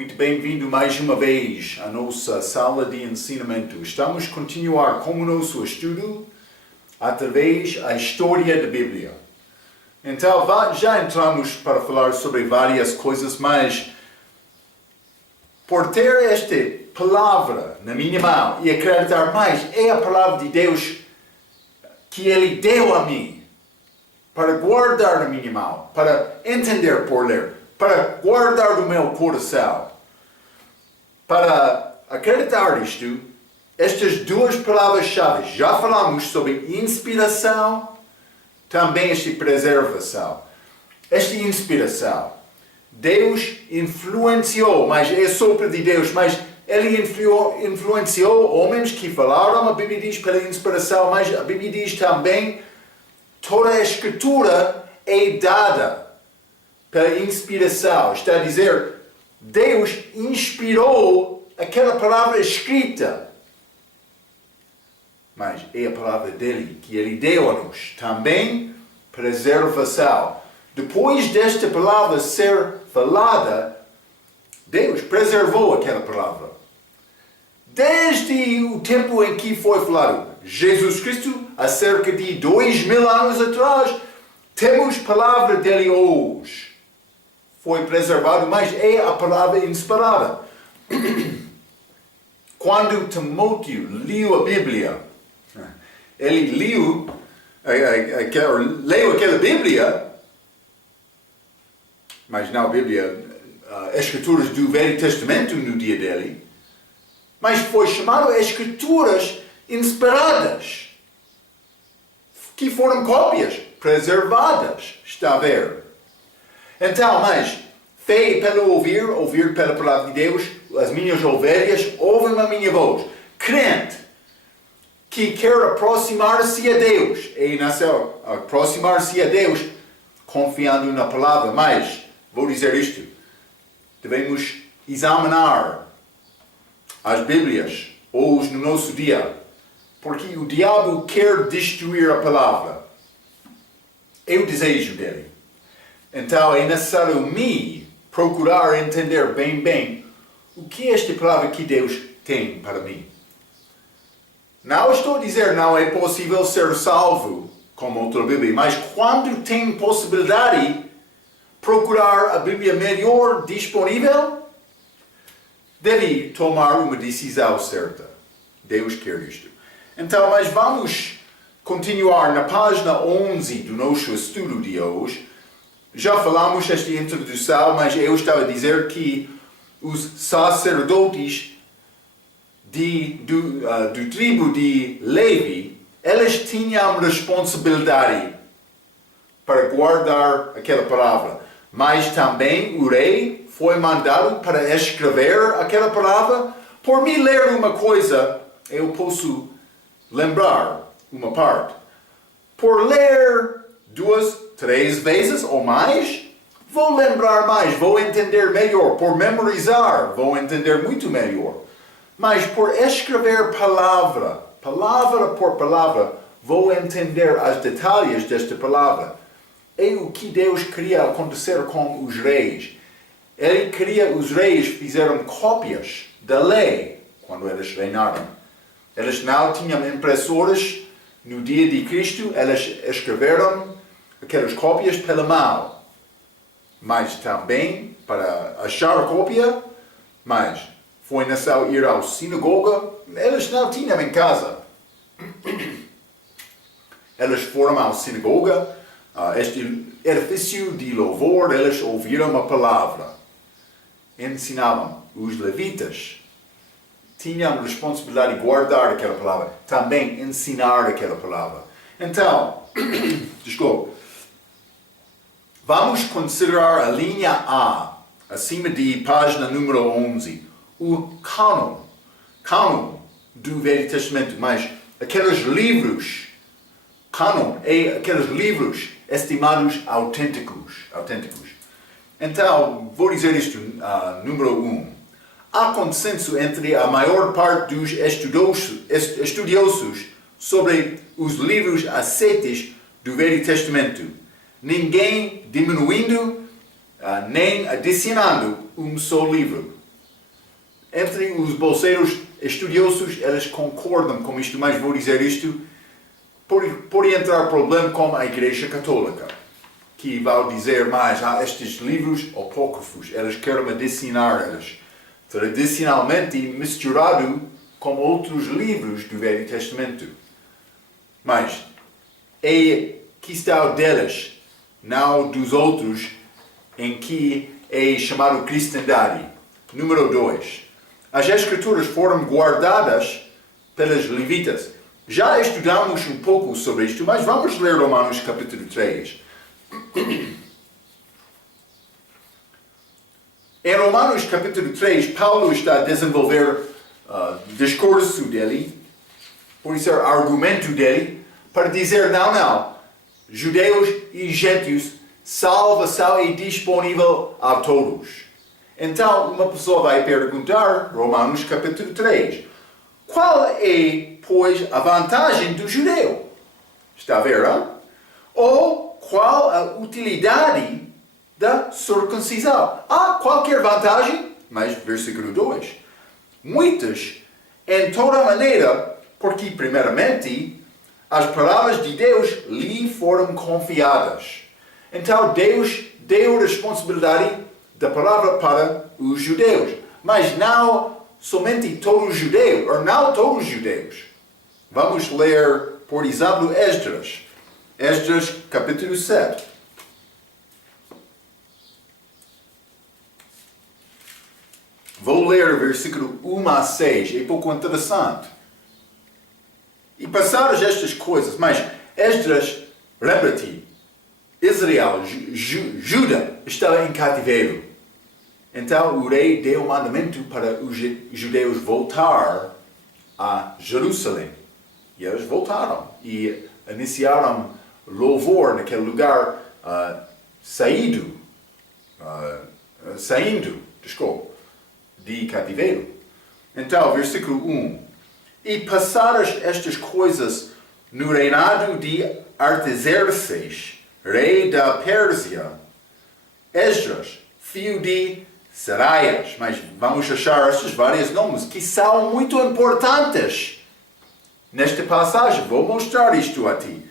Muito bem-vindo mais uma vez à nossa sala de ensinamento. Estamos a continuar com o nosso estudo através da história da Bíblia. Então, já entramos para falar sobre várias coisas, mas por ter esta palavra na minha mão e acreditar mais, é a palavra de Deus que Ele deu a mim para guardar na minha mão, para entender por ler, para guardar no meu coração, para acreditar nisto. Estas duas palavras-chave, já falamos sobre inspiração, também esta preservação. Esta inspiração, Deus influenciou, mas é sopro de Deus, mas Ele influenciou homens que falaram, a Bíblia diz, pela inspiração, mas a Bíblia diz também, toda a Escritura é dada pela inspiração. Está a dizer, Deus inspirou aquela palavra escrita. Mas é a palavra dele, que Ele deu a nós. Também preservação. Depois desta palavra ser falada, Deus preservou aquela palavra. Desde o tempo em que foi falado Jesus Cristo, há cerca de 2000 anos atrás, temos a palavra dele hoje. Foi preservado, mas é a palavra inspirada. Quando Timóteo leu a Bíblia, ele leu aquela Bíblia, mas não a Bíblia, Escrituras do Velho Testamento no dia dele, mas foi chamado Escrituras inspiradas, que foram cópias preservadas, está a ver? Então, mas fé pelo ouvir pela palavra de Deus, as minhas ovelhas ouvem a minha voz. Crente que quer aproximar-se a Deus, e nasceu aproximar-se a Deus confiando na palavra, mas vou dizer isto, devemos examinar as Bíblias hoje no nosso dia, porque o diabo quer destruir a palavra. É o desejo dele. Então é necessário me procurar entender bem o que é esta palavra que Deus tem para mim. Não estou a dizer não é possível ser salvo como outra Bíblia, mas quando tem possibilidade procurar a Bíblia melhor disponível, deve tomar uma decisão certa. Deus quer isto. Então, mas vamos continuar na página 11 do nosso estudo de hoje. Já falamos esta introdução, mas eu estava a dizer que os sacerdotes do tribo de Levi, eles tinham responsabilidade para guardar aquela palavra. Mas também o rei foi mandado para escrever aquela palavra. Por me ler uma coisa, eu posso lembrar uma parte. Por ler 2, 3 vezes ou mais, vou lembrar mais, vou entender melhor. Por memorizar, vou entender muito melhor. Mas por escrever palavra por palavra, vou entender os detalhes desta palavra. É o que Deus queria acontecer com os reis. Ele queria os reis fizeram cópias da lei quando eles reinaram. Eles não tinham impressoras no dia de Cristo, eles escreveram aquelas cópias pela mão. Mas também, para achar a cópia, mas foi necessário ir à sinagoga, eles não tinham em casa. Eles foram à sinagoga, este edifício de louvor, eles ouviram a palavra. Ensinavam os levitas. Tinham responsabilidade de guardar aquela palavra. Também ensinar aquela palavra. Então, desculpe. Vamos considerar a linha A, acima de página número 11. O cânon do Velho Testamento, mas aqueles livros, cânon é aqueles livros estimados autênticos. Então, vou dizer isto, número 1. Há consenso entre a maior parte dos estudiosos sobre os livros aceitos do Velho Testamento. Ninguém diminuindo nem adicionando um só livro. entre os bolseiros estudiosos, eles concordam com isto, mas vou dizer isto, pode entrar problema com a Igreja Católica, que vai dizer mais, estes livros apócrifos, eles querem medicinar eles, tradicionalmente misturado com outros livros do Velho Testamento. Mas é questão deles, não dos outros, em que é chamado cristandade. Número 2. As Escrituras foram guardadas pelos levitas. Já estudamos um pouco sobre isto, mas vamos ler Romanos capítulo 3. Em Romanos capítulo 3, Paulo está a desenvolver discurso dele, por isso argumento dele, para dizer, não, judeus e gentios, salvação é disponível a todos. Então, uma pessoa vai perguntar, Romanos capítulo 3, qual é, pois, a vantagem do judeu? Está a ver, hein? Ou qual a utilidade da circuncisão? Há qualquer vantagem, mas versículo 2. Muitas, em toda maneira, porque, primeiramente, as palavras de Deus lhe foram confiadas. Então, Deus deu a responsabilidade da palavra para os judeus, mas não somente todos os judeus, ou não todos os judeus. Vamos ler, por exemplo, Esdras. Esdras, capítulo 7. Vou ler o versículo 1 a 6, é pouco interessante. E passadas estas coisas, mas Esdras, lembra-te, Israel, Judá, estava em cativeiro. Então o rei deu um mandamento para os judeus voltar a Jerusalém. E eles voltaram e iniciaram louvor naquele lugar saindo de cativeiro. Então, versículo 1. E passadas estas coisas no reinado de Artaxerxes, rei da Pérsia, Esdras, filho de Seraias, mas vamos achar estes vários nomes que são muito importantes nesta passagem. Vou mostrar isto a ti.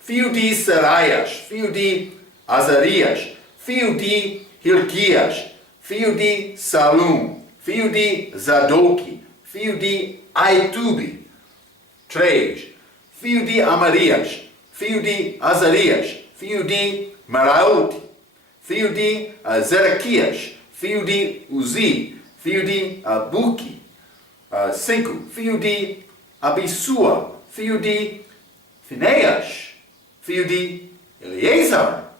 Filho de Seraias, filho de Azarias, filho de Hilquias, filho de Salum, filho de Zadoque, filho de Aitube. 3. Filho de Amarias, filho de Azarias, filho de Maraute, filho de Zerequias, filho de Uzi, filho de Buki. 5. Filho de Abissua, filho de Fineas, filho de Eleazar,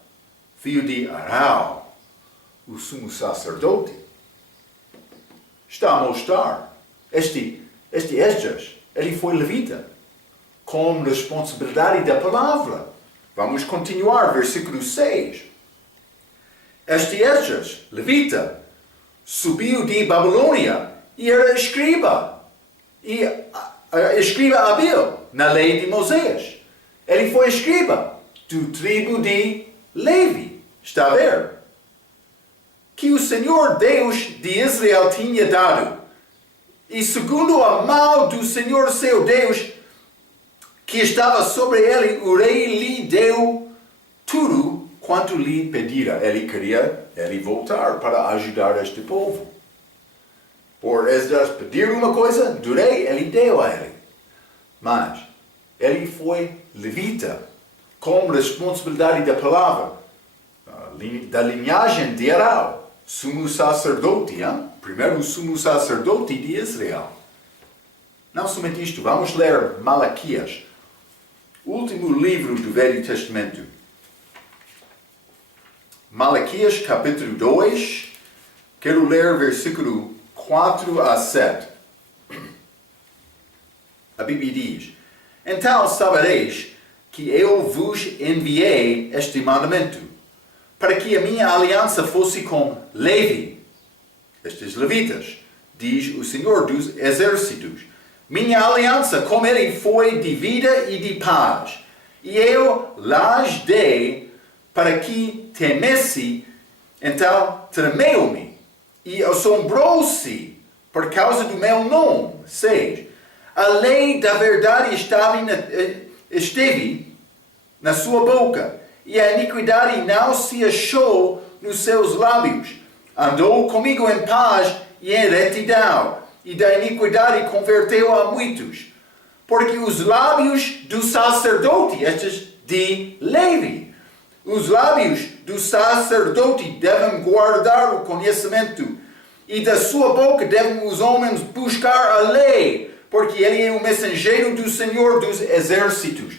filho de Arau, o sumo sacerdote. Está a mostrar, este Esdras, ele foi levita, com responsabilidade da palavra. Vamos continuar, versículo 6. Este Esdras, levita, subiu de Babilônia e era escriba. E escriba hábil na lei de Moisés. Ele foi escriba do tribo de Levi. Está a ver? Que o Senhor Deus de Israel tinha dado. E segundo a mão do Senhor seu Deus, que estava sobre ele, o rei lhe deu tudo quanto lhe pedira. Ele queria voltar para ajudar este povo. Por Esdras pedir uma coisa do rei, ele deu a ele. Mas ele foi levita, com responsabilidade da palavra, da linhagem de Arão, sumo sacerdote, primeiro sumo sacerdote de Israel. Não somente isto, vamos ler Malaquias, último livro do Velho Testamento. Malaquias capítulo 2, quero ler versículo 4 a 7. A Bíblia diz: Então sabereis que eu vos enviei este mandamento, para que a minha aliança fosse com Levi, estes levitas, diz o Senhor dos Exércitos. Minha aliança com ele foi de vida e de paz, e eu lhes dei para que temesse. Então tremeu-me e assombrou-se por causa do meu nome. 6. A lei da verdade esteve na sua boca, e a iniquidade não se achou nos seus lábios. Andou comigo em paz e em retidão, e da iniquidade converteu a muitos. Porque os lábios do sacerdote, estes de Levi, os lábios do sacerdote devem guardar o conhecimento, e da sua boca devem os homens buscar a lei, porque ele é o mensageiro do Senhor dos exércitos.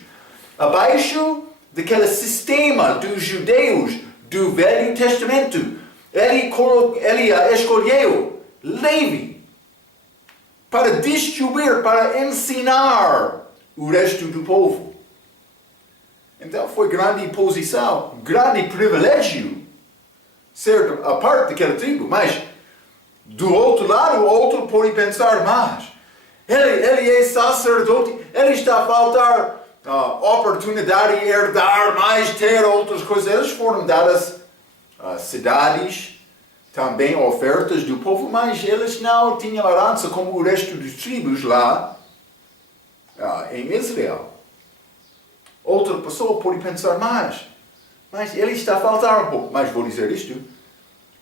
Abaixo daquele sistema dos judeus do Velho Testamento, ele escolheu Levi para distribuir, para ensinar o resto do povo. Então foi grande posição, grande privilégio ser a parte daquela tribo. Mas do outro lado, o outro pode pensar, mas ele é sacerdote, ele está a faltar oportunidade de herdar mais terra, outras coisas. Eles foram dadas cidades, também ofertas do povo, mas eles não tinham herança como o resto dos tribos lá em Israel. Outra pessoa pode pensar, mas ele está a faltar um pouco. Mas vou dizer isto,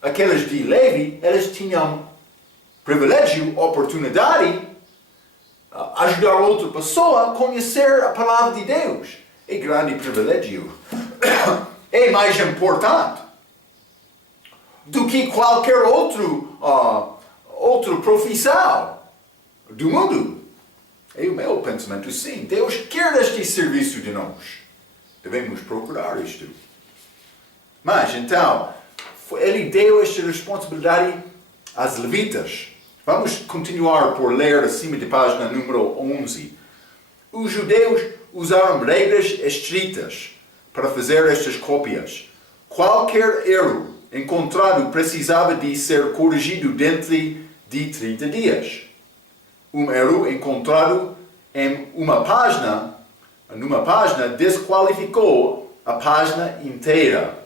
aqueles de Levi, eles tinham privilégio, oportunidade, ajudar outra pessoa a conhecer a palavra de Deus. É grande privilégio. É mais importante do que qualquer outra profissão do mundo. É o meu pensamento, sim. Deus quer este serviço de nós. Devemos procurar isto. Mas, então, ele deu esta responsabilidade às levitas. Vamos continuar por ler acima de página número 11. Os judeus usaram regras estritas para fazer estas cópias. Qualquer erro encontrado precisava de ser corrigido dentro de 30 dias. Um erro encontrado em numa página desqualificou a página inteira.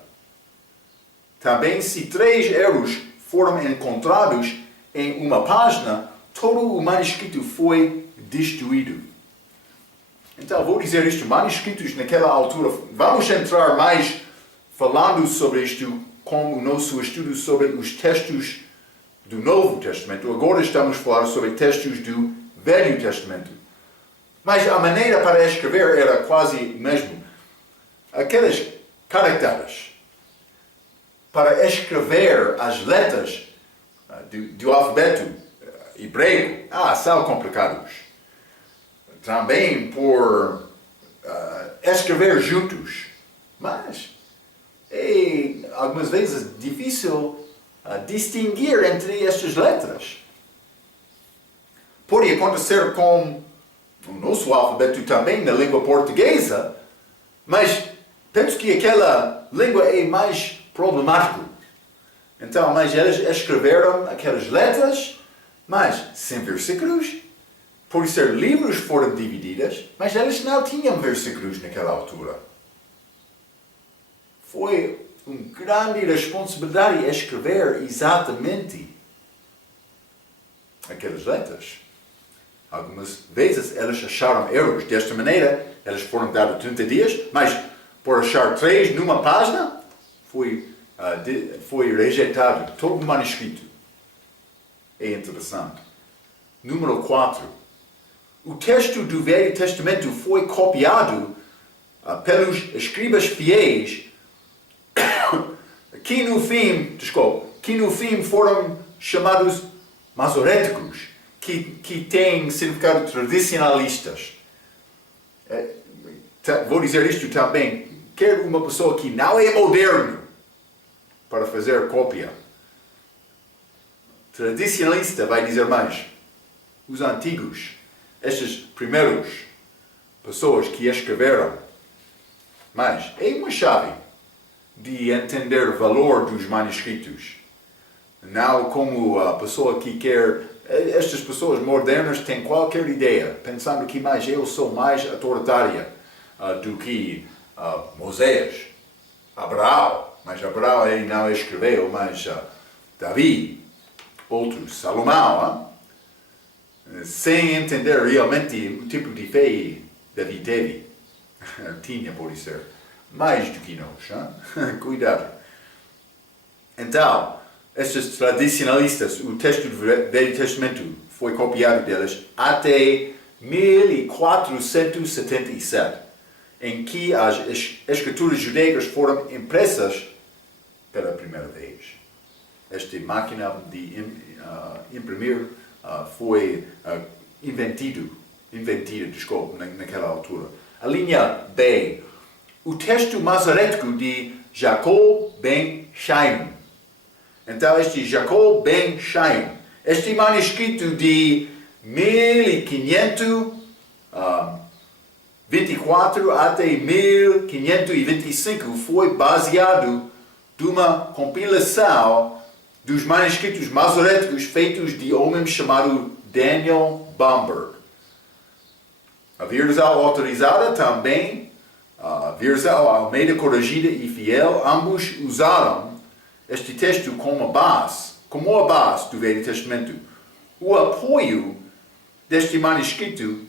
Também, se 3 erros foram encontrados em uma página, todo o manuscrito foi destruído. Então, vou dizer isto, manuscritos naquela altura, vamos entrar mais falando sobre isto, como o nosso estudo sobre os textos do Novo Testamento. Agora estamos a falar sobre textos do Velho Testamento. Mas a maneira para escrever era quase o mesmo. Aqueles caracteres para escrever as letras do alfabeto hebraico, são complicados. Também por escrever juntos. Mas é algumas vezes difícil distinguir entre estas letras. Pode acontecer com o nosso alfabeto também na língua portuguesa, mas penso que aquela língua é mais problemática. Então, mas eles escreveram aquelas letras, mas sem versículos. Por ser livros foram divididos, mas eles não tinham versículos naquela altura. Foi uma grande responsabilidade escrever exatamente aquelas letras. Algumas vezes eles acharam erros. Desta maneira, eles foram dados 30 dias, mas por achar 3 numa página, foi rejeitado todo o manuscrito. É interessante. Número 4. O texto do Velho Testamento foi copiado pelos escribas fiéis que no fim foram chamados masoréticos, que têm significado tradicionalistas. Vou dizer isto também. Quer uma pessoa que não é moderno para fazer cópia. Tradicionalista vai dizer mais. Os antigos, estes primeiros pessoas que escreveram. Mas é uma chave de entender o valor dos manuscritos. Não como a pessoa que quer... Estas pessoas modernas têm qualquer ideia, pensando que eu sou mais autoritária do que Moisés, Abraão. Mas Abraão ele não escreveu, mas Davi, outros, Salomão. sem entender realmente o tipo de fé Davi teve. Tinha, pode ser. Mais do que nós. Hein? Cuidado. Então, estes tradicionalistas, o texto do Velho Testamento foi copiado deles até 1477, em que as escrituras judaicas foram impressas pela primeira vez. Esta máquina de imprimir foi inventida naquela altura. A linha B, o texto masorético de Jacob ben Chaim. Então, este Jacob ben Chaim, este manuscrito de 1524 até 1525 foi baseado numa compilação dos manuscritos masoréticos feitos de homem chamado Daniel Bomberg. A versão autorizada também, a versão Almeida Corrigida e Fiel, ambos usaram este texto como a base do Velho Testamento. O apoio deste manuscrito,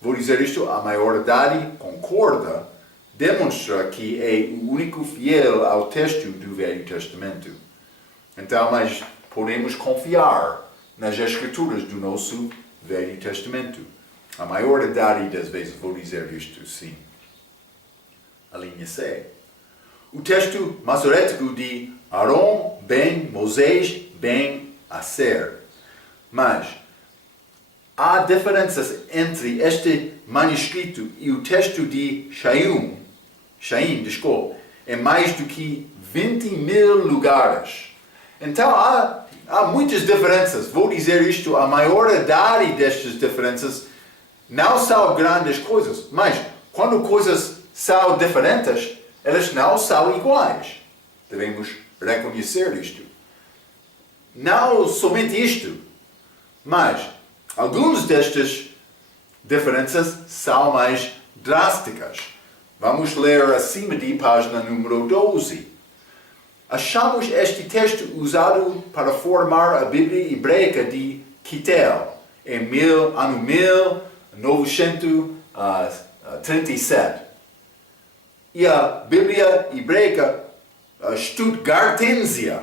vou dizer isto, a maioridade concorda, demonstra que é o único fiel ao texto do Velho Testamento. Então, mas podemos confiar nas escrituras do nosso Velho Testamento. A maioridade das vezes vou dizer isto, sim. A linha C. O texto masorético de Aaron ben Moisés ben Aser. Mas há diferenças entre este manuscrito e o texto de Chaim, em mais do que 20.000 lugares. Então há muitas diferenças. Vou dizer isto, a maioridade destas diferenças não são grandes coisas, mas quando coisas são diferentes, elas não são iguais. Devemos reconhecer isto. Não somente isto, mas algumas destas diferenças são mais drásticas. Vamos ler acima de página número 12. Achamos este texto usado para formar a Bíblia hebraica de Kittel, em ano 1937. E a Bíblia hebraica Stuttgartensia,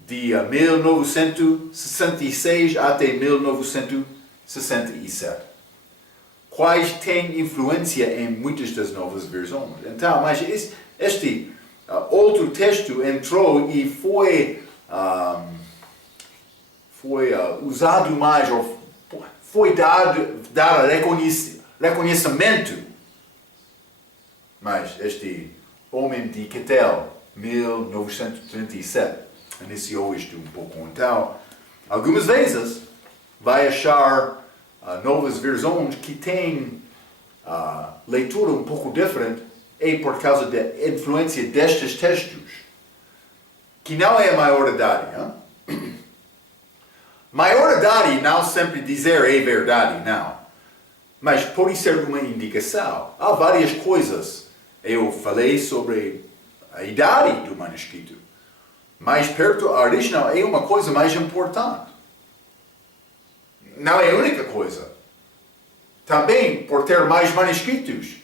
de 1966 até 1967. Quais têm influência em muitas das novas versões. Então, mas este outro texto entrou e foi usado mais, ou foi dado reconhecimento. Mas este homem de Kittel, 1937, iniciou isto um pouco. Então, algumas vezes vai achar novas versões que têm leitura um pouco diferente por causa da influência destes textos, que não é a maioridade. Maioridade não sempre dizer é verdade, não. Mas pode ser uma indicação. Há várias coisas. Eu falei sobre a idade do manuscrito. Mais perto, a original é uma coisa mais importante. Não é a única coisa. Também, por ter mais manuscritos,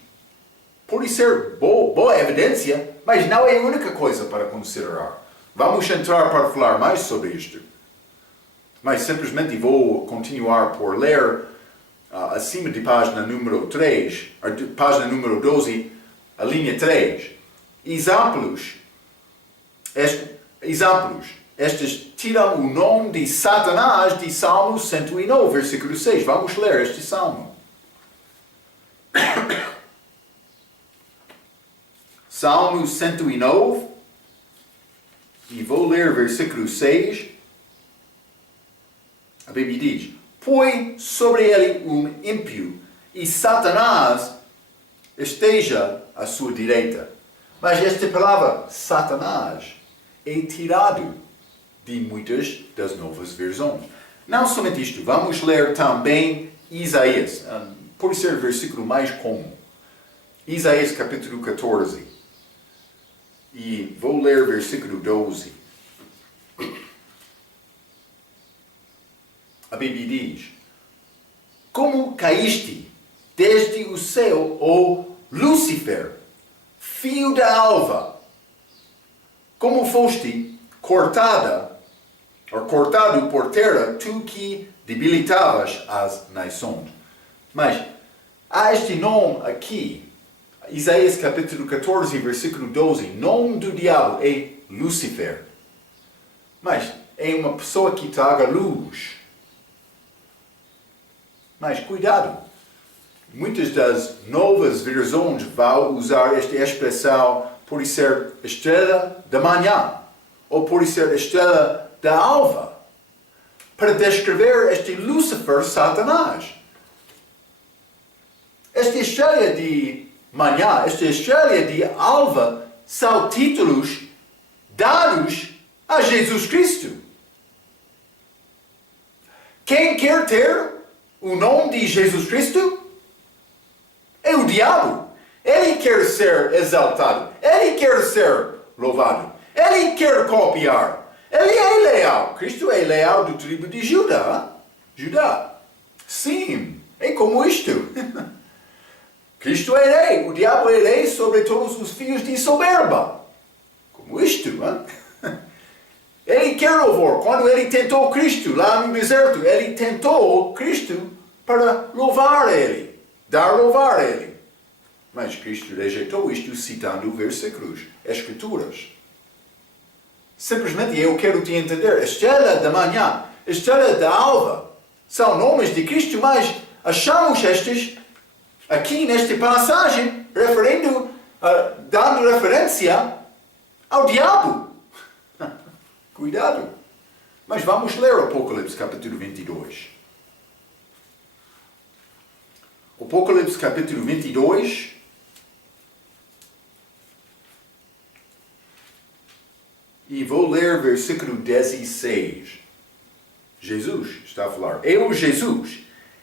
pode ser boa evidência, mas não é a única coisa para considerar. Vamos entrar para falar mais sobre isto. Mas simplesmente vou continuar por ler acima de página número 3, página número 12, a linha 3. Exemplos. Estes tiram o nome de Satanás de Salmo 109, versículo 6. Vamos ler este salmo. Salmo 109, e vou ler versículo 6. A Bíblia diz: põe sobre ele um ímpio, e Satanás esteja à sua direita. Mas esta palavra, Satanás, é tirado de muitas das novas versões. Não somente isto, vamos ler também Isaías, pode ser o versículo mais comum. Isaías capítulo 14. E vou ler versículo 12. A Bíblia diz: como caíste desde o céu, ó Lúcifer, filho da alva, como foste cortado por terra, tu que debilitavas as nações. Mas há este nome aqui, Isaías capítulo 14, versículo 12, nome do diabo é Lúcifer. Mas é uma pessoa que traga luz. Mas cuidado, muitas das novas versões vão usar esta expressão por ser estrela da manhã, ou por ser estrela da alva, para descrever este Lúcifer Satanás. Esta estrela de manhã, esta estrela de alva, são títulos dados a Jesus Cristo. Quem quer ter o nome de Jesus Cristo é o diabo. Ele quer ser exaltado. Ele quer ser louvado. Ele quer copiar. Ele é leal. Cristo é leal do tribo de Judá. Sim, é como isto. Cristo é rei. O diabo é rei sobre todos os filhos de soberba. Como isto, hein? Ele quer louvor. Quando ele tentou Cristo lá no deserto, ele tentou Cristo para louvar ele, dar louvar ele. Mas Cristo rejeitou isto citando versículos, escrituras. Simplesmente eu quero te entender. Estrela da manhã, estrela da alva, são nomes de Cristo, mas achamos estes aqui nesta passagem, dando referência ao diabo. Cuidado. Mas vamos ler Apocalipse capítulo 22. Apocalipse capítulo 22. E vou ler versículo 16. Jesus está a falar. Eu, Jesus,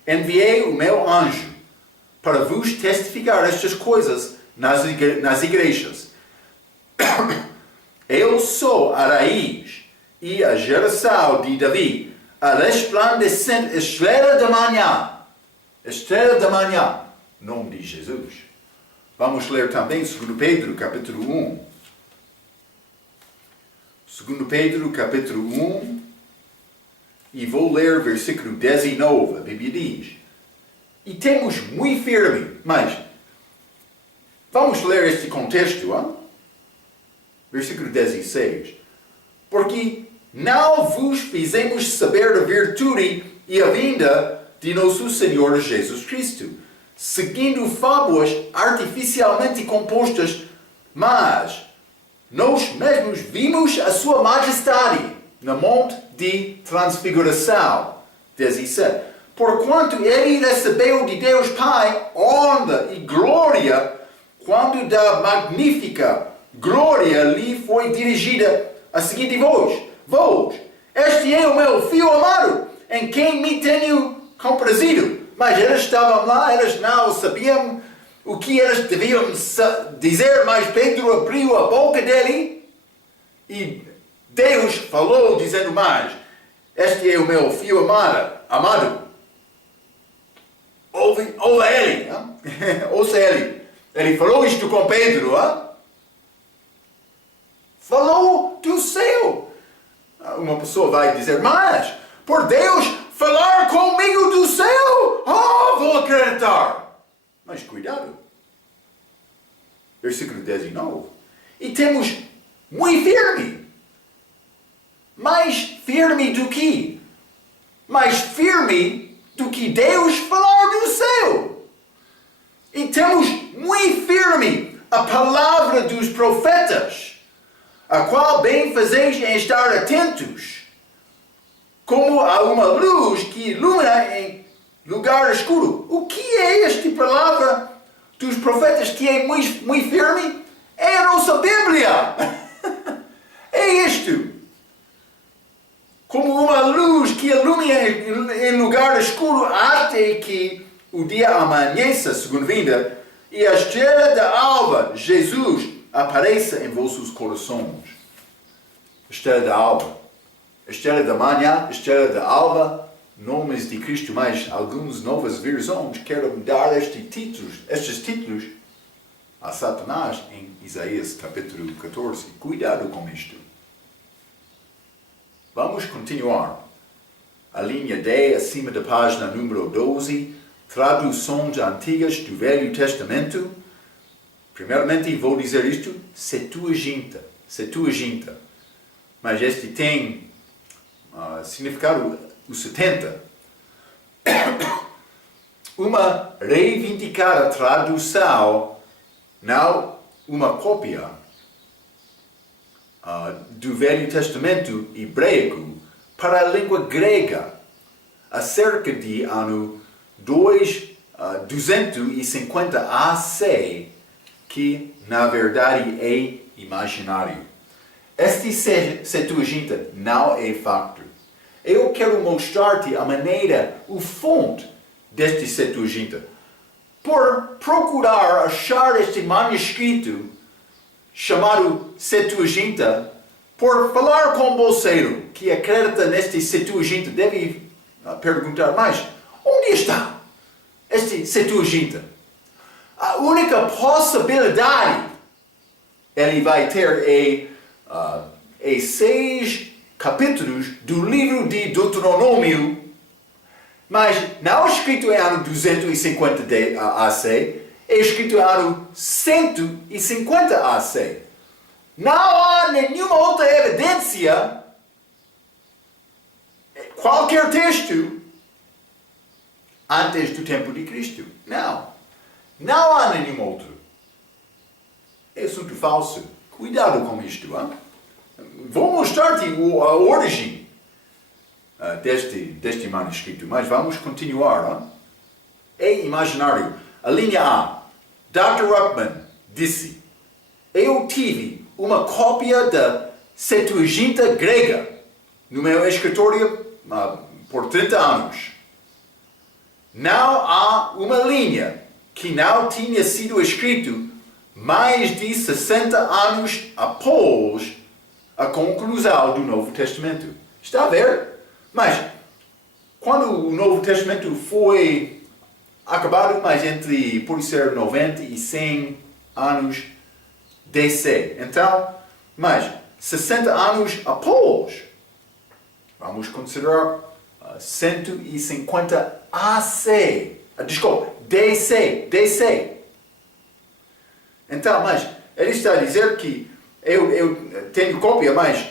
enviei o meu anjo para vos testificar estas coisas nas igrejas. Eu sou a raiz e a geração de Davi, a resplandecente estrela da manhã. Estrela da manhã, nome de Jesus. Vamos ler também 2 Pedro, capítulo 1. 2 Pedro, capítulo 1. E vou ler versículo 19. A Bíblia diz: e temos muito firme, mas vamos ler este contexto, hein? Versículo 16. Porque não vos fizemos saber a virtude e a vinda de nosso Senhor Jesus Cristo, seguindo fábulas artificialmente compostas, mas nós mesmos vimos a sua majestade no monte de transfiguração. 17. Porquanto ele recebeu de Deus Pai honra e glória, quando da magnífica glória lhe foi dirigida a seguinte voz: este é o meu filho amado, em quem me tenho comprazido. Mas eles estavam lá, eles não sabiam o que eles deviam dizer, mas Pedro abriu a boca dele e Deus falou dizendo mais: este é o meu filho amado. Ouve ele, ouça ele. Ele falou isto com Pedro, falou do céu. Uma pessoa vai dizer: mas por Deus falar comigo do céu, vou acreditar. Mas cuidado. Versículo 19. E temos muito firme. Mais firme do que? Mais firme do que Deus falar do céu. E temos muito firme a palavra dos profetas, a qual bem fazeis em estar atentos, como a uma luz que ilumina em lugar escuro. O que é esta palavra dos profetas que é muito firme? É a nossa Bíblia. É isto. Como uma luz que ilumina em lugar escuro até que o dia amanheça, segundo vinda, e a estrela da alva, Jesus, apareça em vossos corações. Estrela da alva. Estrela da manhã, estrela da alva, nomes de Cristo, mas algumas novas versões querem dar estes títulos a Satanás em Isaías capítulo 14. Cuidado com isto. Vamos continuar. A linha D, acima da página número 12, traduções antigas do Velho Testamento. Primeiramente vou dizer isto, Septuaginta. Mas este tem significado o 70. Uma reivindicada tradução, não uma cópia do Velho Testamento hebraico para a língua grega, acerca de ano 250 AC, que na verdade é imaginário. Este Septuaginta não é facto. Eu quero mostrar-te a maneira, o fonte deste Septuaginta. Por procurar achar este manuscrito chamado Septuaginta, por falar com o bolseiro que acredita neste Septuaginta, deve perguntar, mas onde está este Septuaginta? A única possibilidade ele vai ter é 6 capítulos do livro de Deuteronômio, mas não escrito em ano 250 AC, é escrito em ano 150 AC. Não há nenhuma outra evidência, qualquer texto, antes do tempo de Cristo. Não há nenhum outro. É assunto falso. Cuidado com isto. Hein? Vou mostrar-te a origem deste manuscrito, mas vamos continuar. Hein? É imaginário. A linha A. Dr. Ruckman disse: eu tive uma cópia da Septuaginta grega no meu escritório por 30 anos. Não há uma linha que não tinha sido escrito mais de 60 anos após a conclusão do Novo Testamento. Está a ver? Mas, quando o Novo Testamento foi acabado, mas por ser 90 e 100 anos DC. Então, mas 60 anos após, vamos considerar 150 AC. Desculpa, DC. Então, mas ele está a dizer que eu tenho cópia, mas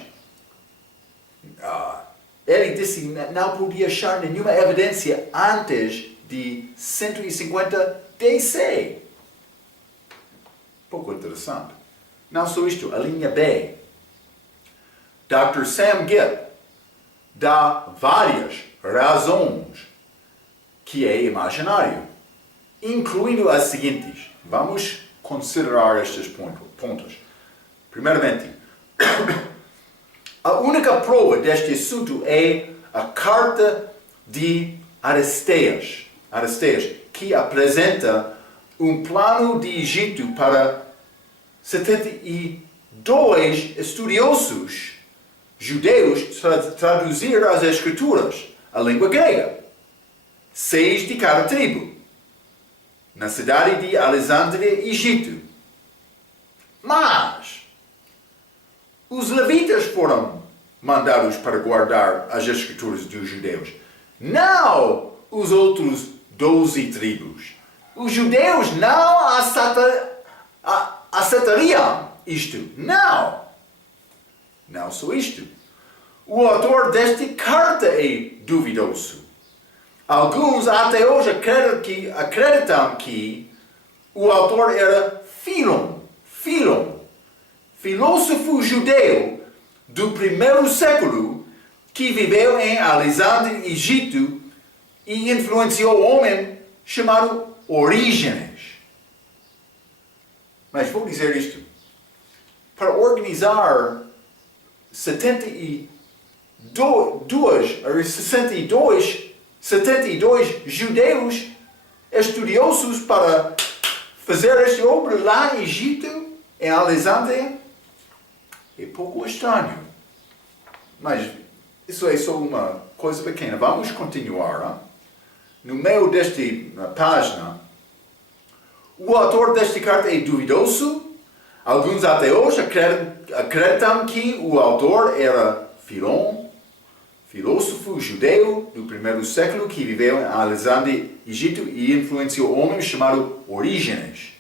ele disse que não podia achar nenhuma evidência antes de 150 DC. Pouco interessante. Não só isto, a linha B. Dr. Sam Gipp dá várias razões que é imaginário, incluindo as seguintes. Vamos considerar estes pontos. Primeiramente, a única prova deste assunto é a carta de Aristeas, que apresenta um plano de Egito para 72 estudiosos judeus traduzir as escrituras à língua grega, 6 de cada tribo, na cidade de Alexandria, Egito. Mas os levitas foram mandados para guardar as escrituras dos judeus, não os outros 12 tribos. Os judeus não aceitariam isto. Não só isto. O autor desta carta é duvidoso. Alguns até hoje acreditam que o autor era Filon, filósofo judeu do primeiro século que viveu em Alexandria, Egito, e influenciou um homem chamado Orígenes. Mas vou dizer isto. Para organizar 72 judeus estudiosos para fazer esta obra lá em Egito, em Alexandria, é pouco estranho. Mas isso é só uma coisa pequena. Vamos continuar. No meio desta página, o autor desta carta é duvidoso. Alguns até hoje acreditam que o autor era Filon, filósofo judeu do primeiro século que viveu em Alexandria, Egito, e influenciou um homem chamado Orígenes.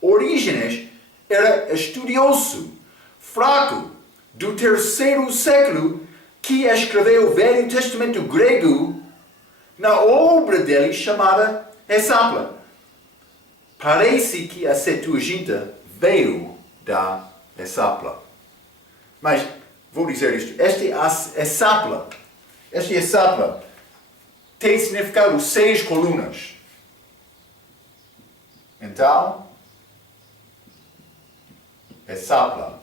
Orígenes era estudioso, fraco, do terceiro século, que escreveu o Velho Testamento grego na obra dele chamada Hexapla. Parece que a Septuaginta veio da Hexapla. Mas, vou dizer isto, esta Hexapla tem significado 6 colunas. Então, Hexapla,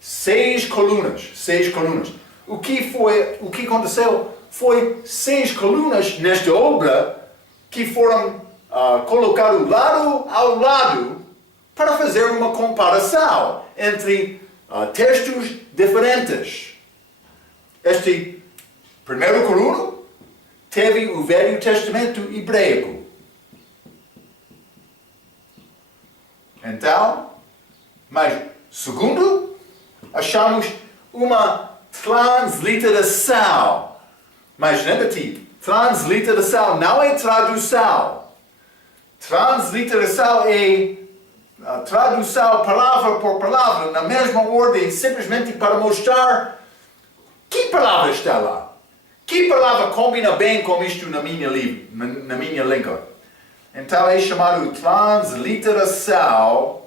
6 colunas. O que aconteceu foi 6 colunas nesta obra que foram colocadas lado ao lado para fazer uma comparação entre textos diferentes. Este primeiro coluna teve o Velho Testamento hebraico. Então, mas segundo, achamos uma transliteração. Mas lembra-te, transliteração não é tradução. Transliteração é a tradução palavra por palavra na mesma ordem, simplesmente para mostrar que palavra está lá. Que palavra combina bem com isto na minha língua. Então é chamado transliteração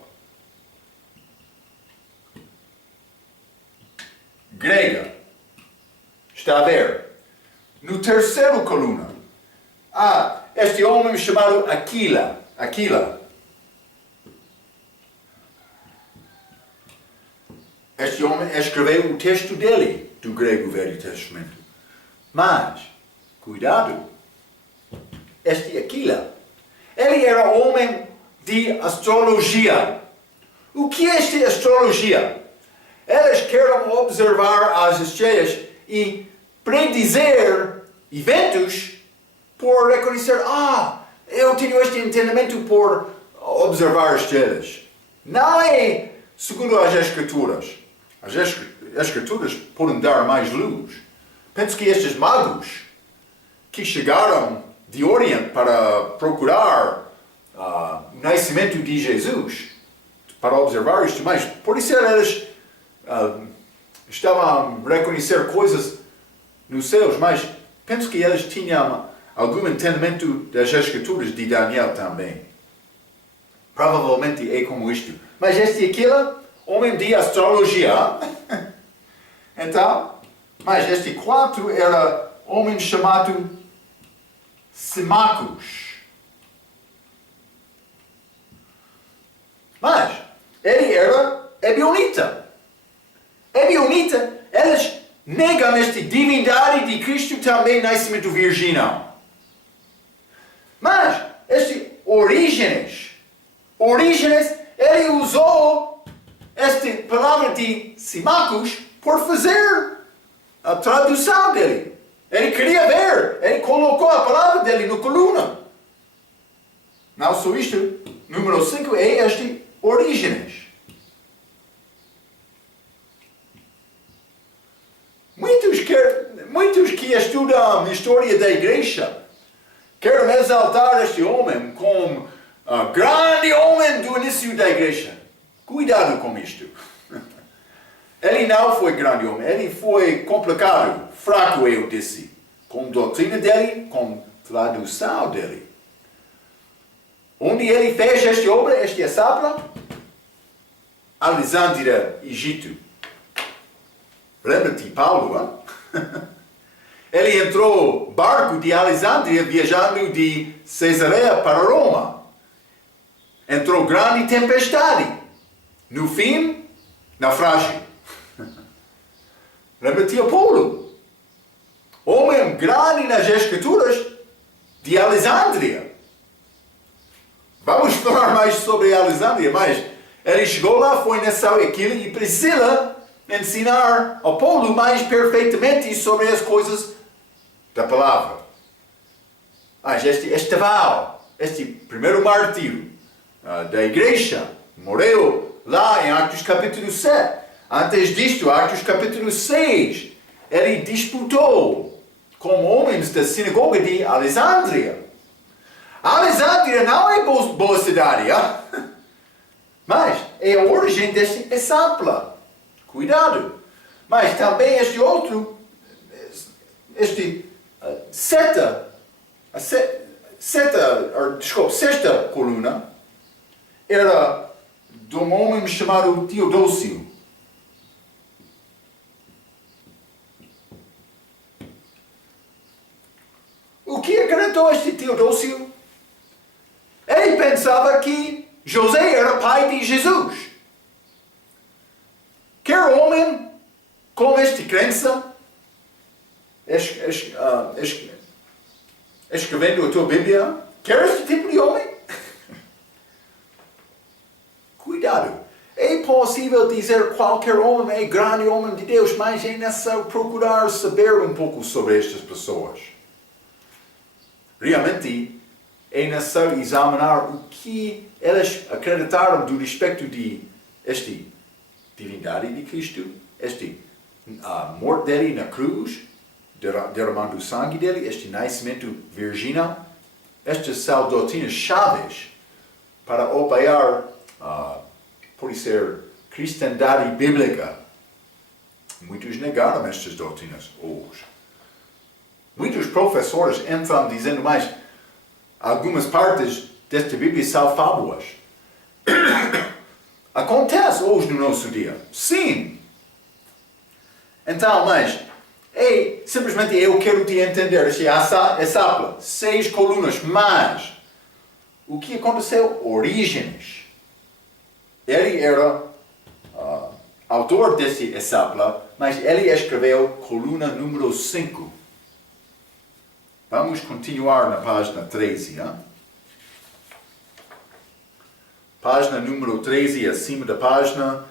grega. Está a ver? No terceiro coluna, este homem chamado Aquila. Este homem escreveu o texto dele, do grego Velho Testamento. Mas, cuidado, este Aquila, ele era homem de astrologia. O que é esta astrologia? Eles querem observar as estrelas e predizer eventos por reconhecer, eu tenho este entendimento por observar as estrelas. Não é segundo as Escrituras. As Escrituras podem dar mais luz. Penso que estes magos que chegaram de Oriente para procurar o nascimento de Jesus, para observar isto, mas por isso eles estavam a reconhecer coisas nos céus, mas penso que eles tinham algum entendimento das Escrituras de Daniel também. Provavelmente é como isto. Mas este e aquele, homem de astrologia, então, mas este 4 era homem chamado Simacus. Mas ele era ebionita. Eles negam esta divindade de Cristo também nascimento virginal. Mas este Orígenes, ele usou esta palavra de Simacus por fazer a tradução dele. Ele queria ver, ele colocou a palavra dele no coluna. Não só isto, número 5 é este Orígenes. Muitos que estudam a história da igreja querem exaltar este homem como grande homem do início da igreja. Cuidado com isto. Ele não foi grande homem, ele foi complicado, fraco, eu disse, com a doutrina dele, com a tradução dele. Onde ele fez esta obra, esta Hexapla? Alexandria, Egito. Lembra-te, Paulo, ele entrou barco de Alexandria viajando de Cesareia para Roma. Entrou grande tempestade. No fim, naufrágio. Lembra-te, Apolo? Homem grande nas Escrituras de Alexandria. Vamos falar mais sobre Alexandria, mas ele chegou lá, foi nessa Aquila e Priscila, ensinar ao povo mais perfeitamente sobre as coisas da palavra. Mas este Val, este primeiro mártir da igreja, morreu lá em Atos capítulo 7. Antes disto, Atos capítulo 6, ele disputou com homens da sinagoga de Alexandria. Alexandria não é boa cidade, mas é a origem deste exemplo. Cuidado. Mas também este outro, sexta coluna, era de um homem chamado Teodósio. O que acreditou este Teodósio? Ele pensava que José era pai de Jesus. Quer homem com esta crença, escrevendo a tua Bíblia, quer este tipo de homem? Cuidado. É possível dizer que qualquer homem é grande homem de Deus, mas é necessário procurar saber um pouco sobre estas pessoas. Realmente, é necessário examinar o que elas acreditaram do respeito de esta divindade de Cristo, a morte dele na cruz, derramando o sangue dele, este nascimento virginal. Estas são doutrinas chaves para apoiar, por ser cristandade bíblica. Muitos negaram estas doutrinas hoje. Muitos professores entram dizendo, mas algumas partes desta Bíblia são fábulas. Acontece hoje no nosso dia. Sim. Então, mas, simplesmente eu quero te entender. Essa 6 colunas, mas o que aconteceu? Orígenes. Ele era autor desse exemplo, mas ele escreveu coluna número 5. Vamos continuar na página 13. Página número 13, acima da página.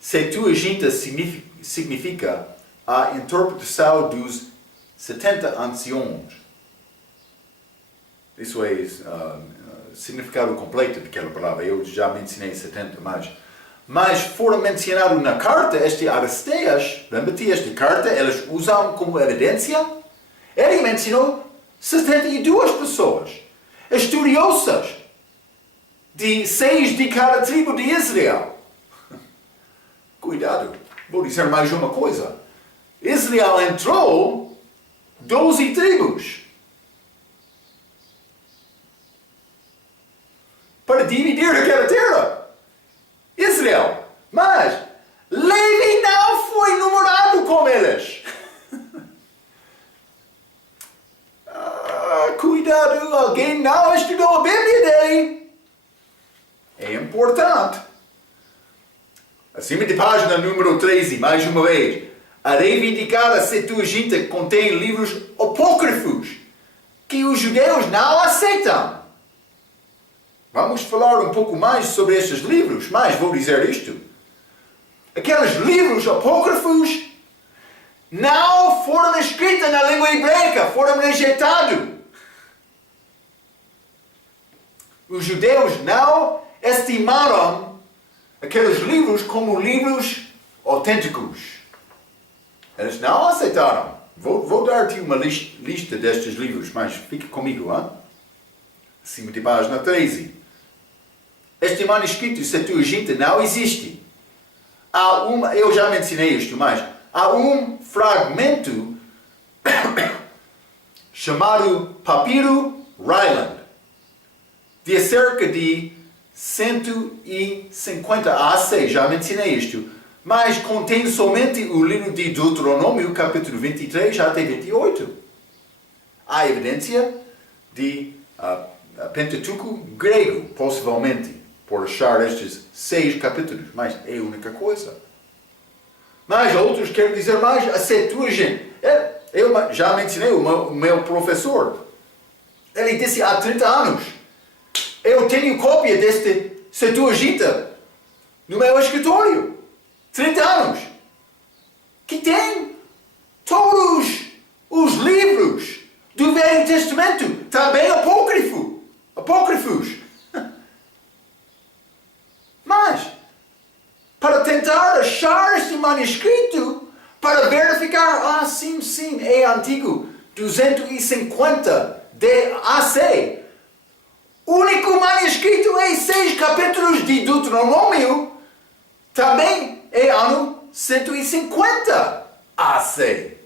Septuaginta significa a interpretação dos 70 anciões. Isso é significado completo daquela palavra. Eu já mencionei 70, mas foram mencionados na carta, este Aristeas, lembra-te, esta carta, eles usam como evidência. Ele mencionou 72 pessoas, estudiosas, de 6 de cada tribo de Israel. Cuidado, vou dizer mais uma coisa. Israel entrou 12 tribos para dividir aquela terra. Israel. Mas Levi não foi numerado com eles. Cuidado, alguém não estudou a Bíblia dele. É importante. Acima de página número 13, mais uma vez. A reivindicada Septuaginta contém livros apócrifos que os judeus não aceitam. Vamos falar um pouco mais sobre estes livros, mas vou dizer isto. Aqueles livros apócrifos não foram escritos na língua hebraica, foram rejeitados. Os judeus não estimaram aqueles livros como livros autênticos. Eles não aceitaram. Vou dar-te uma lista destes livros, mas fique comigo, acima de página 13. Este manuscrito Septuaginta não existe. Eu já mencionei isto, mas há um fragmento chamado Papiro Ryland, de cerca de 150 AC, já mencionei isto, mas contém somente o livro de Deuteronômio, capítulo 23 até 28. Há evidência de Pentateuco grego, possivelmente, por achar estes 6 capítulos, mas é a única coisa. Mas outros querem dizer mais, a Septuaginta. Eu já mencionei o meu professor. Ele disse há 30 anos, eu tenho cópia deste Septuaginta no meu escritório. 30 anos. Testamento também apócrifos. Mas, para tentar achar este manuscrito, para verificar, sim, é antigo, 250 de AC. O único manuscrito é 6 capítulos de Deuteronômio, também é ano 150 AC.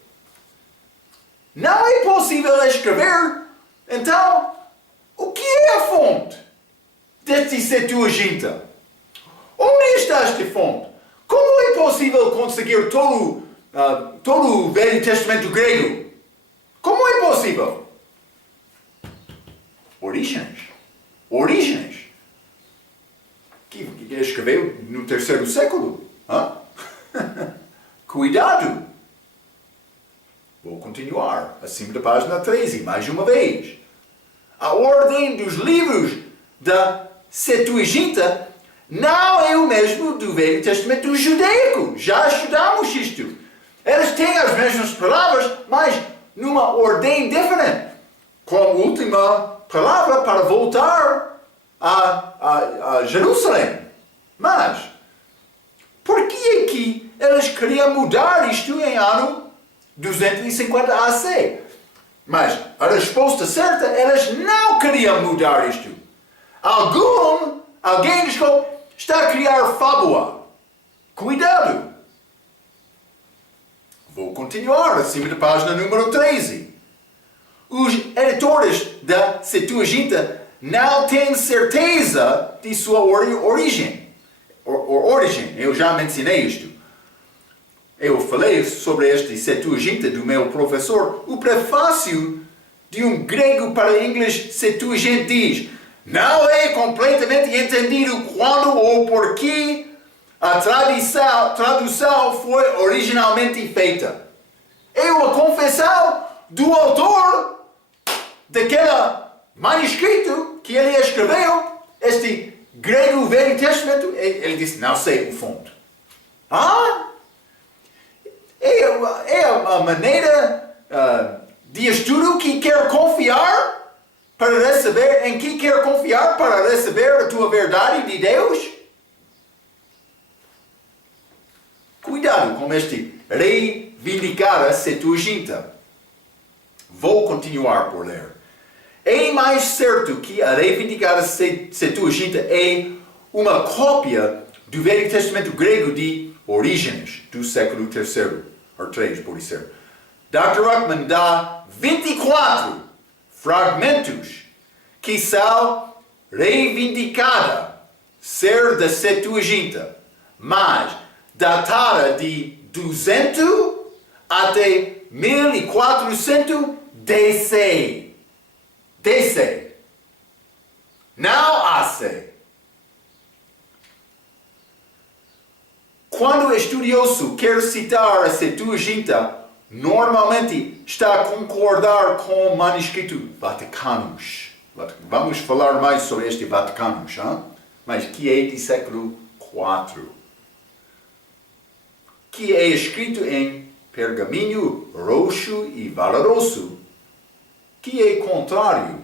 Não é possível escrever, então, o que é a fonte deste Septuaginta? Onde está esta fonte? Como é possível conseguir todo o Velho Testamento grego? Como é possível? Orígenes. Que escreveu no 3º século. Cuidado. Vou continuar, acima da página 13, mais uma vez. A ordem dos livros da Septuaginta não é o mesmo do Velho Testamento judaico. Já estudamos isto. Eles têm as mesmas palavras, mas numa ordem diferente. Com a última palavra para voltar a Jerusalém. Mas, por que é que eles queriam mudar isto em ano 250 AC? Mas a resposta certa, eles não queriam mudar isto. Alguém está a criar fábula. Cuidado! Vou continuar acima da página número 13. Os editores da Septuaginta não têm certeza de sua origem. Eu já mencionei isto. Eu falei sobre este Septuaginta do meu professor. O prefácio de um grego para inglês Septuaginta diz: não é completamente entendido quando ou por que a tradução foi originalmente feita. É uma confissão do autor daquele manuscrito que ele escreveu, este grego Velho Testamento. Ele disse: não sei o fonte. É a maneira de estudo que quer confiar para receber, em que quer confiar para receber a tua verdade de Deus? Cuidado com este reivindicar a Septuaginta. Vou continuar por ler. É mais certo que a reivindicada Septuaginta é uma cópia do Velho Testamento grego de Orígenes, do século III, ou III, pode ser. Dr. Ruckman dá 24 fragmentos que são reivindicada ser da Septuaginta, mas datada de 200 até 1400 DC. Não AC. Quando o estudioso quer citar a Septuaginta, normalmente está a concordar com o manuscrito Vaticanus. Vamos falar mais sobre este Vaticanus, mas que é de século IV. Que é escrito em pergaminho roxo e valeroso, que é contrário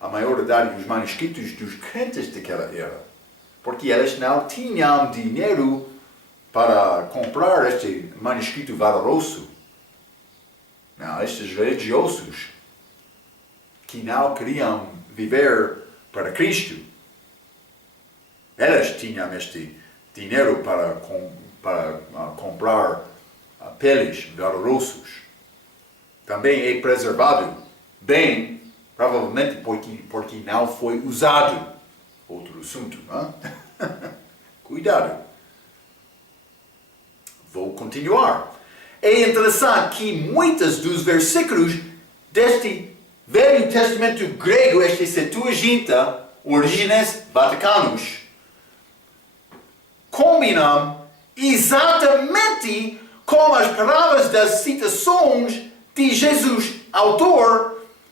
à maioridade dos manuscritos dos crentes daquela era, porque eles não tinham dinheiro para comprar este manuscrito valoroso. Não, estes religiosos que não queriam viver para Cristo, eles tinham este dinheiro para comprar peles valorosos. Também é preservado bem, provavelmente porque não foi usado. Outro assunto, Cuidado. Vou continuar. É interessante que muitos dos versículos deste Velho Testamento grego, este Septuaginta, Orígenes Vaticanus, combinam exatamente com as palavras das citações de Jesus,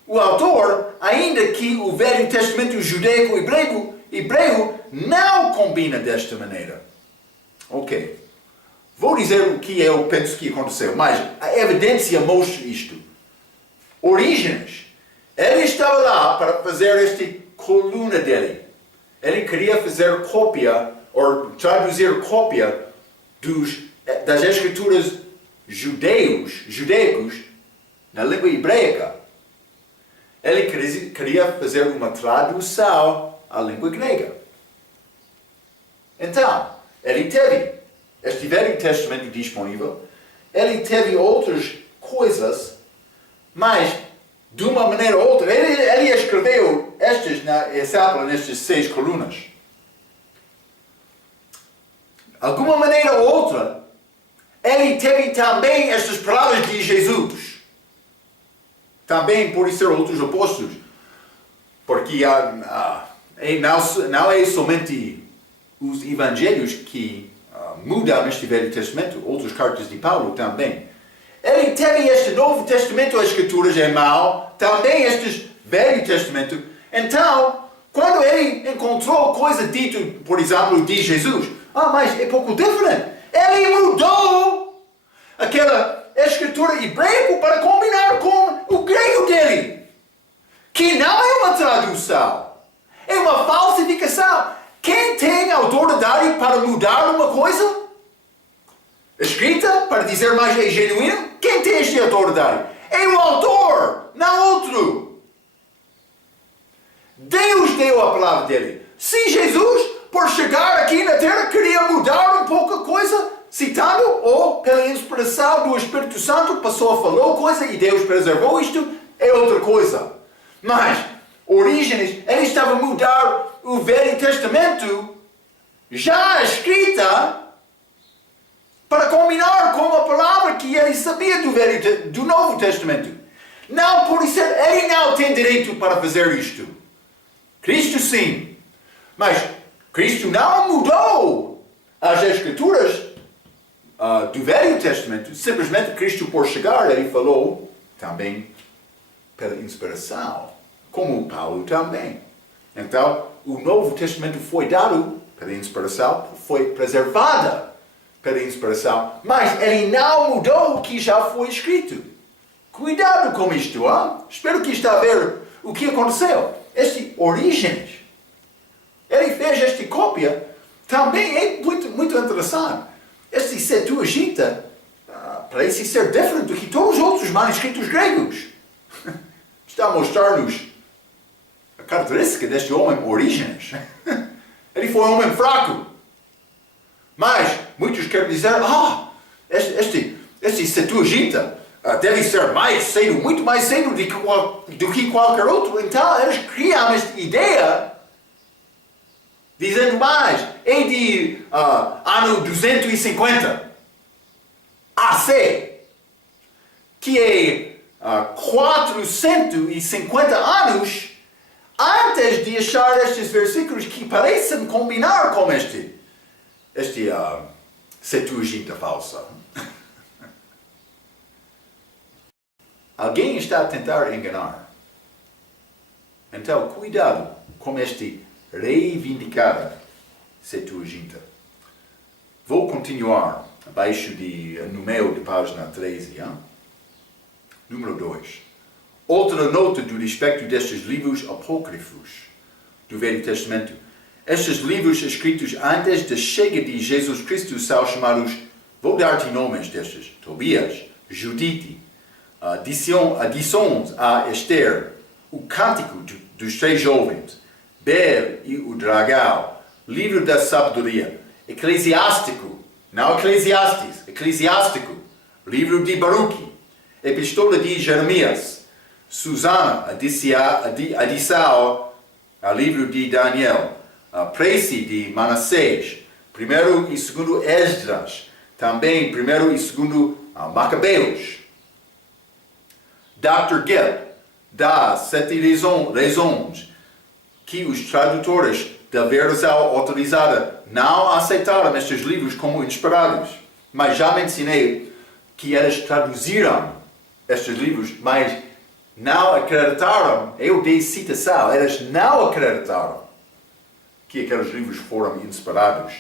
o autor, ainda que o Velho Testamento judaico-hebreu não combina desta maneira. Ok. Vou dizer o que eu penso que aconteceu, mas a evidência mostra isto. Orígenes, ele estava lá para fazer esta coluna dele. Ele queria fazer cópia, ou traduzir cópia das escrituras judaicos na língua hebraica. Ele queria fazer uma tradução à língua grega. Então, ele teve este Velho Testamento disponível, ele teve outras coisas, mas de uma maneira ou outra, ele escreveu nestas 6 colunas. Alguma maneira ou outra, ele teve também estas palavras de Jesus. Também por ser outros apóstolos. Porque não é somente os evangelhos que mudam este Velho Testamento, outras cartas de Paulo também. Ele teve este Novo Testamento, as Escrituras em mão, também este Velho Testamento. Então, quando ele encontrou coisa dita, por exemplo, de Jesus, mas é pouco diferente. Ele mudou aquela escritura hebraica para combinar com o grego dele, que não é uma tradução, é uma falsificação. Quem tem autoridade para mudar uma coisa escrita, para dizer mais é genuíno? Quem tem esta autoridade? É o autor, não outro. Deus deu a palavra dele. Se Jesus, por chegar aqui na terra, queria mudar um pouco a coisa, citando, ou pela inspiração do Espírito Santo, passou a falar coisa e Deus preservou isto, é outra coisa. Mas, Orígenes, ele estava a mudar o Velho Testamento, já escrita, para combinar com a palavra que ele sabia do Novo Testamento. Não, por isso, ele não tem direito para fazer isto. Cristo sim. Mas Cristo não mudou as Escrituras do Velho Testamento. Simplesmente Cristo, por chegar, ele falou também pela inspiração, como Paulo também. Então, o Novo Testamento foi dado pela inspiração, foi preservada pela inspiração, mas ele não mudou o que já foi escrito. Cuidado com isto, Espero que está a ver o que aconteceu. Este Orígenes, ele fez esta cópia, também é muito, muito interessante. Este Septuaginta parece ser diferente do que todos os outros manuscritos gregos. Está a mostrar-nos a característica deste homem Orígenes. Ele foi um homem fraco. Mas muitos querem dizer, este Septuaginta deve ser mais cedo, muito mais cedo do que qualquer outro. Então eles criam esta ideia, dizendo mais, é de ano 250 AC, que é 450 anos antes de achar estes versículos que parecem combinar com este Septuaginta falsa. Alguém está a tentar enganar. Então, cuidado com este reivindicada Septuaginta. Vou continuar abaixo no meio de página 13. Número 2. Outra nota do respeito destes livros apócrifos do Velho Testamento. Estes livros escritos antes da chegada de Jesus Cristo são chamados, vou dar-te nomes destes, Tobias, Judite, adições a Esther, o Cântico dos Três Jovens, Bel e o Dragão, Livro da Sabedoria, Eclesiástico, não Eclesiastes, Eclesiástico, Livro de Baruque, Epístola de Jeremias, Susana, adição ao Livro de Daniel, Prece de Manassés, 1º e 2º Esdras, também 1º e 2º Macabeus. Dr. Gibb dá 7 razões que os tradutores da versão autorizada não aceitaram estes livros como inspirados. Mas já mencionei que eles traduziram estes livros, mas não acreditaram, eu dei citação, eles não acreditaram que aqueles livros foram inspirados.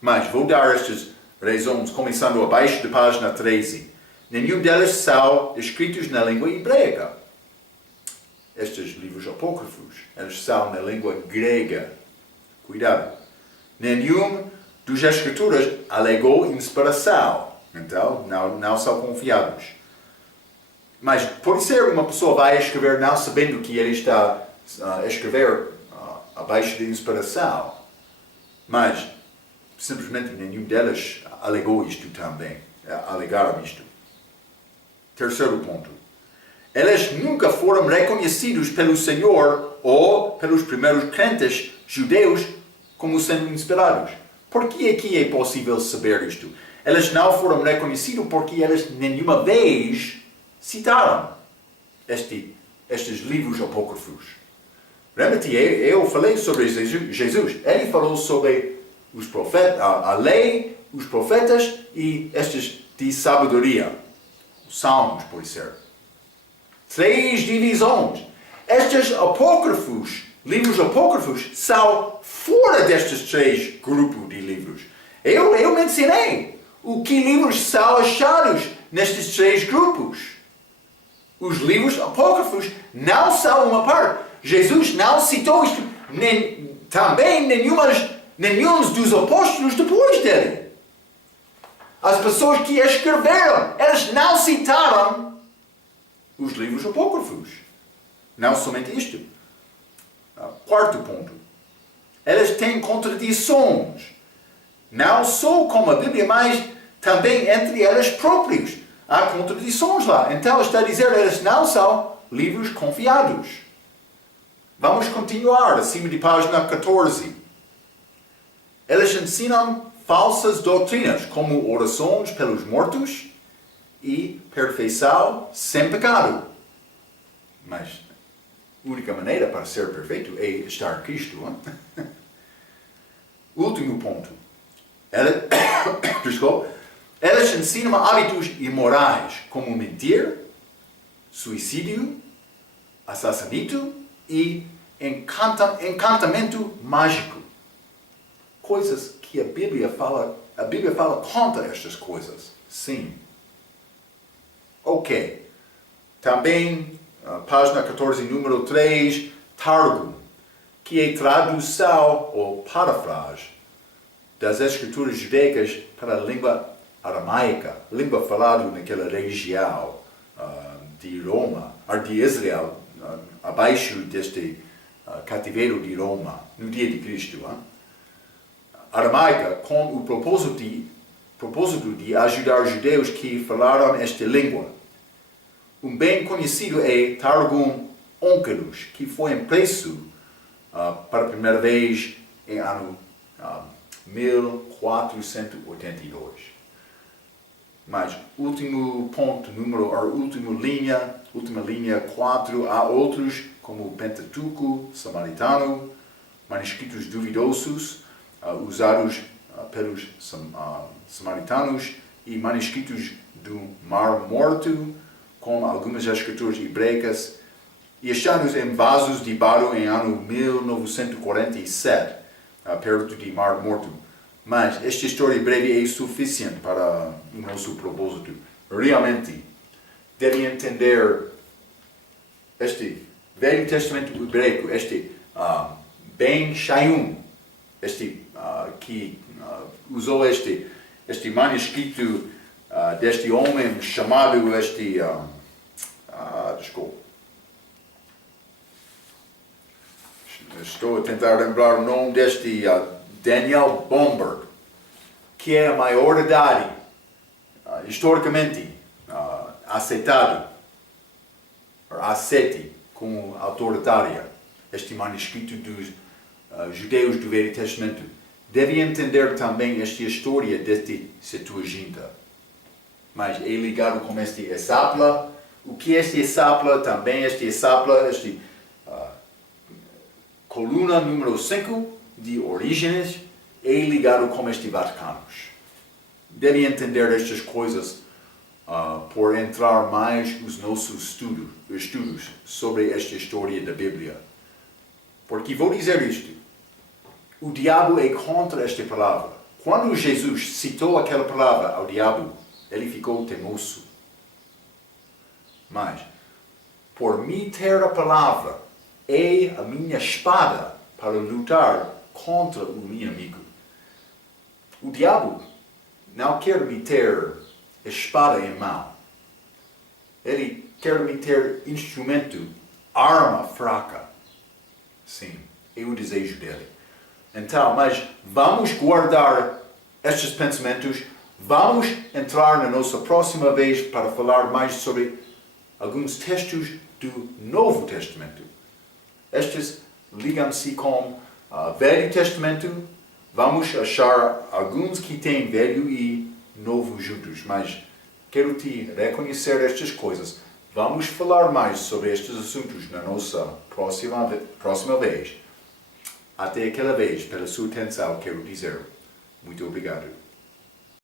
Mas vou dar estas razões, começando abaixo da página 13. Nenhum deles são escritos na língua hebraica. estes livros apócrifos. Eles são na língua grega. Cuidado. Nenhum dos escrituras alegou inspiração. Então, não são confiados. Mas pode ser uma pessoa vai escrever não sabendo que ele está a escrever abaixo de inspiração. Mas, simplesmente, nenhum deles alegou isto também. Alegaram isto. Terceiro ponto. Eles nunca foram reconhecidos pelo Senhor ou pelos primeiros crentes judeus como sendo inspirados. Por que aqui é possível saber isto? Eles não foram reconhecidos porque eles nenhuma vez citaram estes livros apócrifos. Lembra-te, eu falei sobre Jesus. Ele falou sobre os profetas, a lei, os profetas e estes de sabedoria. Os salmos, pode ser. 3 divisões. Estes apócrifos, livros apócrifos, são fora destes 3 grupos de livros. Eu mencionei o que livros são achados nestes 3 grupos. Os livros apócrifos não são uma parte. Jesus não citou isto, também nenhum dos apóstolos depois dele. As pessoas que escreveram, eles não citaram os livros apócrifos. Não somente isto. Quarto ponto. Eles têm contradições. Não só com a Bíblia, mas também entre eles próprios. Há contradições lá. Então está a dizer que eles não são livros confiados. Vamos continuar acima de página 14. Eles ensinam falsas doutrinas, como orações pelos mortos e perfeição sem pecado. Mas a única maneira para ser perfeito é estar Cristo. Hein? Último ponto. Eles ensinam hábitos imorais, como mentir, suicídio, assassinato e encantamento mágico. Coisas que a Bíblia fala contra estas coisas. Sim. Ok. Também, página 14, número 3, Targum, que é tradução ou parafrase das escrituras judaicas para a língua aramaica, língua falada naquela região de Roma, de Israel, abaixo deste cativeiro de Roma, no dia de Cristo. Aramaica, com o propósito de ajudar judeus que falaram esta língua. Um bem conhecido é Targum Onkelos, que foi impresso para a primeira vez em ano 1482. Mas, último ponto, última linha 4, há outros como o Pentateuco Samaritano, manuscritos duvidosos, usados pelos samaritanos e manuscritos do Mar Morto, com algumas escrituras hebraicas, e achados em vasos de barro em ano 1947, perto de Mar Morto. Mas esta história breve é suficiente para o nosso propósito. Realmente, devem entender este Velho Testamento hebraico, este Ben Shayum, que usou este manuscrito deste homem chamado estou a tentar lembrar o nome deste Daniel Bomberg, que é a maioridade historicamente aceitado como autoritária este manuscrito dos judeus do Velho Testamento. Deve entender também esta história deste Septuaginta. Mas é ligado com este Esapla. O que é este Esapla? Também este Esapla, coluna número 5 de Orígenes, é ligado com este Vaticanos. Deve entender estas coisas por entrar mais nos nossos estudos sobre esta história da Bíblia. Porque vou dizer isto. O diabo é contra esta palavra. Quando Jesus citou aquela palavra ao diabo, ele ficou teimoso. Mas, por me ter a palavra e a minha espada para lutar contra o inimigo. O diabo não quer me ter espada em mão. Ele quer me ter instrumento, arma fraca. Sim, é o desejo dele. Então, mas vamos guardar estes pensamentos. Vamos entrar na nossa próxima vez para falar mais sobre alguns textos do Novo Testamento. Estes ligam-se com o Velho Testamento. Vamos achar alguns que têm Velho e Novo juntos, mas quero te reconhecer estas coisas. Vamos falar mais sobre estes assuntos na nossa próxima vez. Até aquela vez, pela sua atenção, quero dizer muito obrigado.